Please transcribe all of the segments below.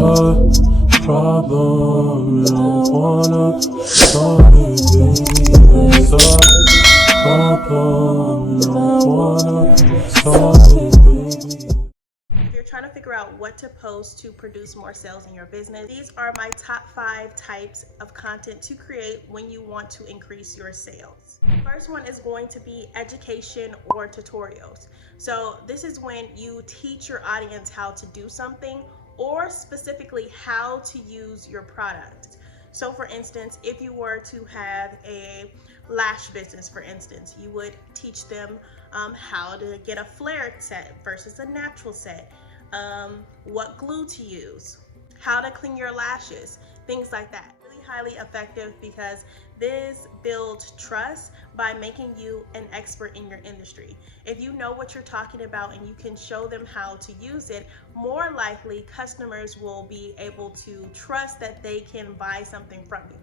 a problem, don't wanna solve it, baby. It's a problem, don't wanna solve it, baby. If you're trying to figure out what to post to produce more sales in your business, these are my top 5 types of content to create when you want to increase your sales. First one is going to be education or tutorials. So this is when you teach your audience how to do something, or specifically how to use your product. So for instance, if you were to have a lash business, for instance, you would teach them how to get a flared set versus a natural set, what glue to use, how to clean your lashes, things like that. Really highly effective because this builds trust by making you an expert in your industry. If you know what you're talking about and you can show them how to use it, more likely customers will be able to trust that they can buy something from you.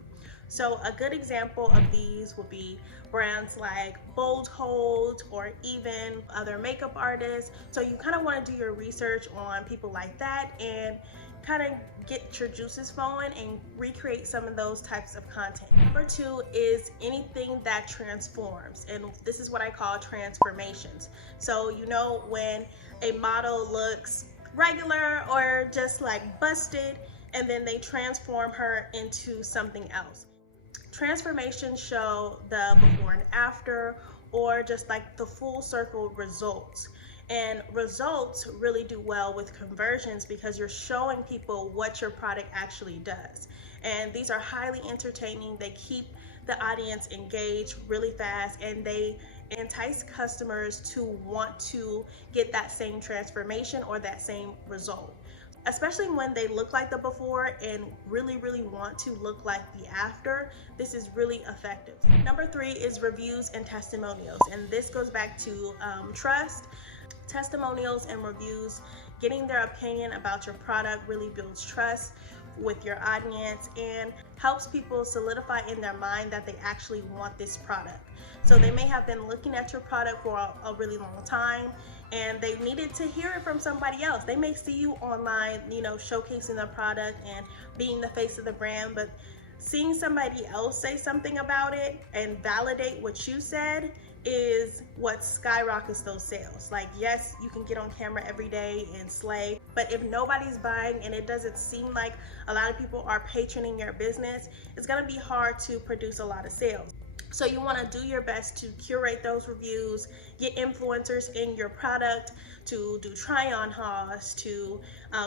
So a good example of these would be brands like Bold Hold or even other makeup artists. So you kind of want to do your research on people like that and kind of get your juices flowing and recreate some of those types of content. Number 2 is anything that transforms, and this is what I call transformations. So you know when a model looks regular or just like busted and then they transform her into something else. Transformations show the before and after, or just like the full circle results. And results really do well with conversions because you're showing people what your product actually does. And these are highly entertaining. They keep the audience engaged really fast, and they entice customers to want to get that same transformation or that same result, especially when they look like the before and really want to look like the after. This is really effective. Number 3 is reviews and testimonials, and this goes back to trust. Testimonials and reviews, getting their opinion about your product really builds trust with your audience and helps people solidify in their mind that they actually want this product. So they may have been looking at your product for a really long time and they needed to hear it from somebody else. They may see you online, you know, showcasing the product and being the face of the brand, but seeing somebody else say something about it and validate what you said is what skyrockets those sales. Like, yes, you can get on camera every day and slay, but if nobody's buying and it doesn't seem like a lot of people are patroning your business, it's gonna be hard to produce a lot of sales. So you want to do your best to curate those reviews, get influencers in your product to do try-on hauls, to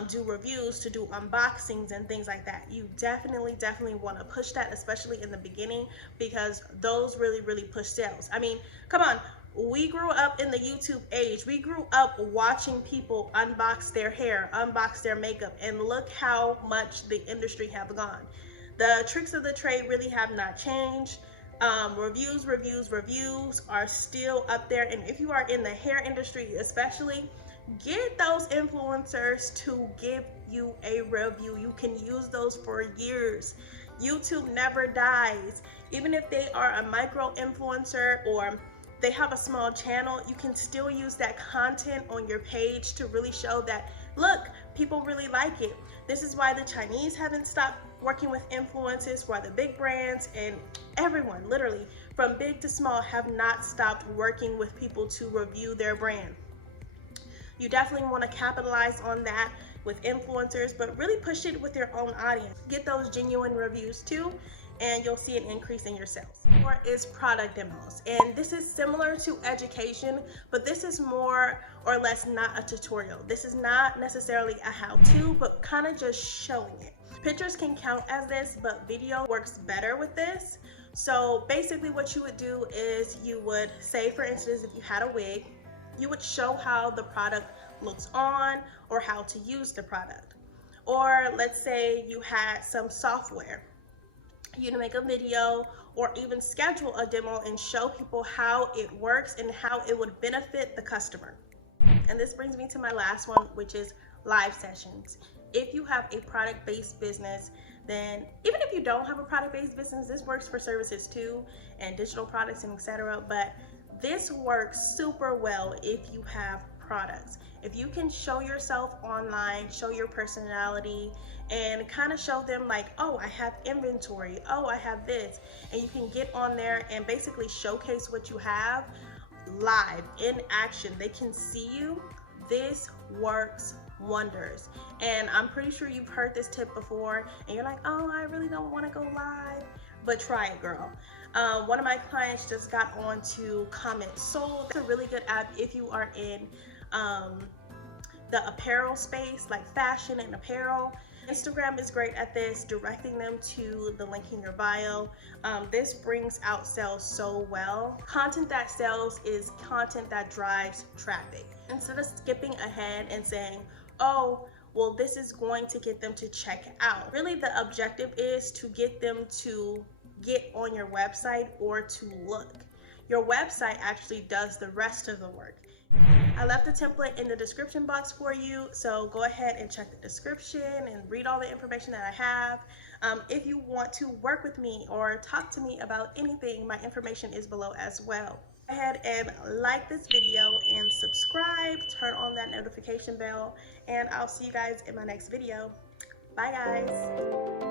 do reviews, to do unboxings and things like that. You definitely want to push that, especially in the beginning, because those really push sales. I mean, come on. We grew up in the YouTube age. We grew up watching people unbox their hair, unbox their makeup, and look how much the industry have gone. The tricks of the trade really have not changed. Reviews are still up there, and if you are in the hair industry especially, get those influencers to give you a review. You can use those for years. YouTube never dies. Even if they are a micro influencer or they have a small channel, you can still use that content on your page to really show that, look, people really like it. This is why the Chinese haven't stopped working with influencers, why the big brands and everyone, literally from big to small, have not stopped working with people to review their brand. You definitely want to capitalize on that with influencers, but really push it with your own audience. Get those genuine reviews too, and you'll see an increase in your sales. 4 is product demos, and this is similar to education, but this is more or less not a tutorial. This is not necessarily a how-to, but kind of just showing it. Pictures can count as this, but video works better with this. So basically what you would do is you would say, for instance, if you had a wig, you would show how the product looks on or how to use the product. Or let's say you had some software. You'd make a video or even schedule a demo and show people how it works and how it would benefit the customer. And this brings me to my last one, which is live sessions. If you have a product-based business, then even if you don't have a product-based business, this works for services too, and digital products and etc. But this works super well if you have products. If you can show yourself online, show your personality, and kind of show them like, oh, I have inventory, oh, I have this, and you can get on there and basically showcase what you have live in action. They can see you. This works wonders. And I'm pretty sure you've heard this tip before and you're like, oh, I really don't want to go live, but try it, girl. One of my clients just got on to Comment Sold. It's a really good app if you are in the apparel space, like fashion and apparel. Instagram is great at this, directing them to the link in your bio. This brings out sales so well. Content that sells is content that drives traffic. Instead of skipping ahead and saying, oh, well, this is going to get them to check out. Really, the objective is to get them to get on your website or to look. Your website actually does the rest of the work. I left the template in the description box for you, so go ahead and check the description and read all the information that I have. If you want to work with me or talk to me about anything, my information is below as well. Go ahead and like this video and subscribe, turn on that notification bell, and I'll see you guys in my next video. Bye guys.